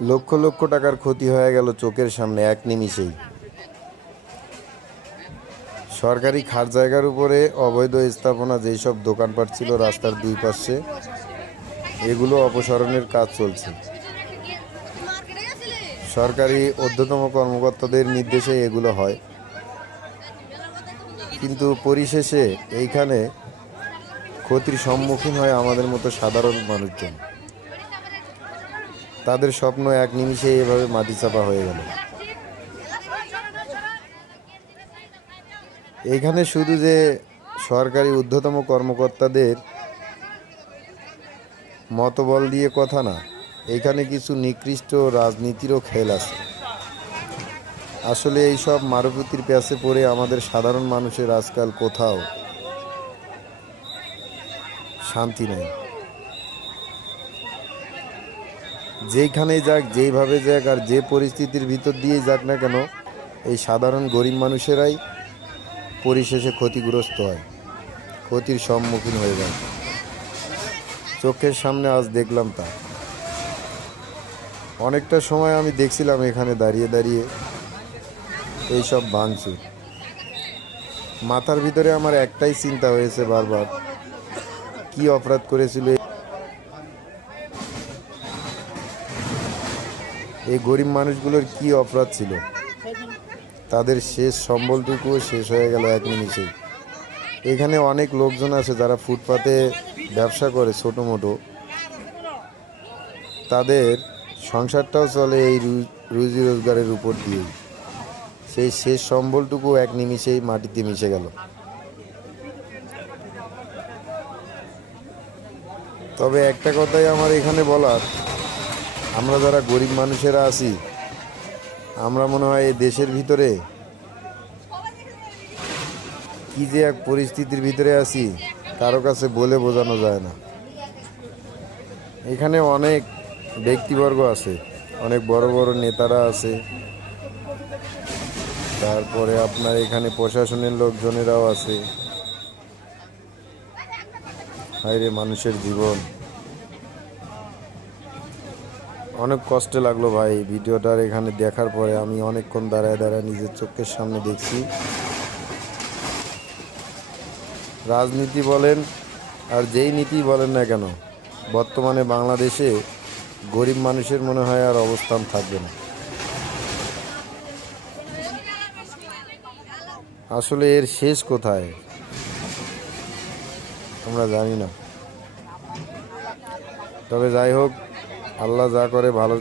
লক্ষ লক্ষ টাকার ক্ষতি হয়ে গেল চোখের সামনে এক নিমিষেই। সরকারি খাস জায়গার উপরে অবৈধ স্থাপনা যেসব দোকানপাট ছিল রাস্তার দুই পাশে, এগুলো অপসারণের কাজ চলছে। সরকারি ঊর্ধ্বতম কর্মকর্তাদের নির্দেশে এগুলো হয়, কিন্তু পরিশেষে এইখানে ক্ষতির সম্মুখীন হয় আমাদের মতো সাধারণ মানুষজন। তাদের স্বপ্ন এক নিমিষে এভাবে মাটিচাপা হয়ে গেল। এখানে শুধু যে সরকারি ঊর্ধ্বতম কর্মকর্তাদের মতবল দিয়ে কথা না, এখানে কিছু নিকৃষ্ট রাজনীতিরও খেল আছে। আসলে এইসব মারুতির প্যাচে পড়ে আমাদের সাধারণ মানুষের আজকাল কোথাও শান্তি নেই। যেইখানেই যাক, যেইভাবে যাক, আর যে পরিস্থিতির ভিতর দিয়েই যাক না কেন, এই সাধারণ গরিব মানুষেরাই পরিশেষে ক্ষতিগ্রস্ত হয়, ক্ষতির সম্মুখীন হয়ে যায়। চোখের সামনে আজ দেখলাম তা। অনেকটা সময় আমি দেখছিলাম এখানে দাঁড়িয়ে দাঁড়িয়ে এইসব ভাঙচুর। মাথার ভিতরে আমার একটাই চিন্তা হয়েছে বারবার, কি অপরাধ করেছিল এই গরিব মানুষগুলোর, কি অপরাধ ছিল? তাদের শেষ সম্বলটুকুও শেষ হয়ে গেল এক নিমিষেই। এখানে অনেক লোকজন আছে যারা ফুটপাতে ব্যবসা করে ছোটো মোটো, তাদের সংসারটাও চলে এই রুজি রোজগারের উপর দিয়েই। সেই শেষ সম্বলটুকু এক নিমিষেই মাটিতে মিশে গেল। তবে একটা কথাই আমার এখানে বলার, আমরা যারা গরিব মানুষেরা আছি, আমরা মনে হয় এই দেশের ভিতরে কি যে এক পরিস্থিতির ভিতরে আছি, কারো কাছে বলে বোঝানো যায় না। এখানে অনেক ব্যক্তিবর্গ আছে, অনেক বড় বড় নেতারা আছে, তারপরে আপনার এখানে প্রশাসনের লোকজনেরাও আছে। হায়রে মানুষের জীবন, অনেক কষ্টে লাগলো ভাই ভিডিওটার এখানে দেখার পরে। আমি অনেকক্ষণ দাঁড়ায় দাঁড়ায় নিজের চোখের সামনে দেখছি। রাজনীতি বলেন আর যেই নীতি বলেন না কেন, বর্তমানে বাংলাদেশে গরিব মানুষের মনে হয় আর অবস্থান থাকবে না। আসলে এর শেষ কোথায় আমরা জানি না। তবে যাই হোক, আল্লাহ যা করে ভালোর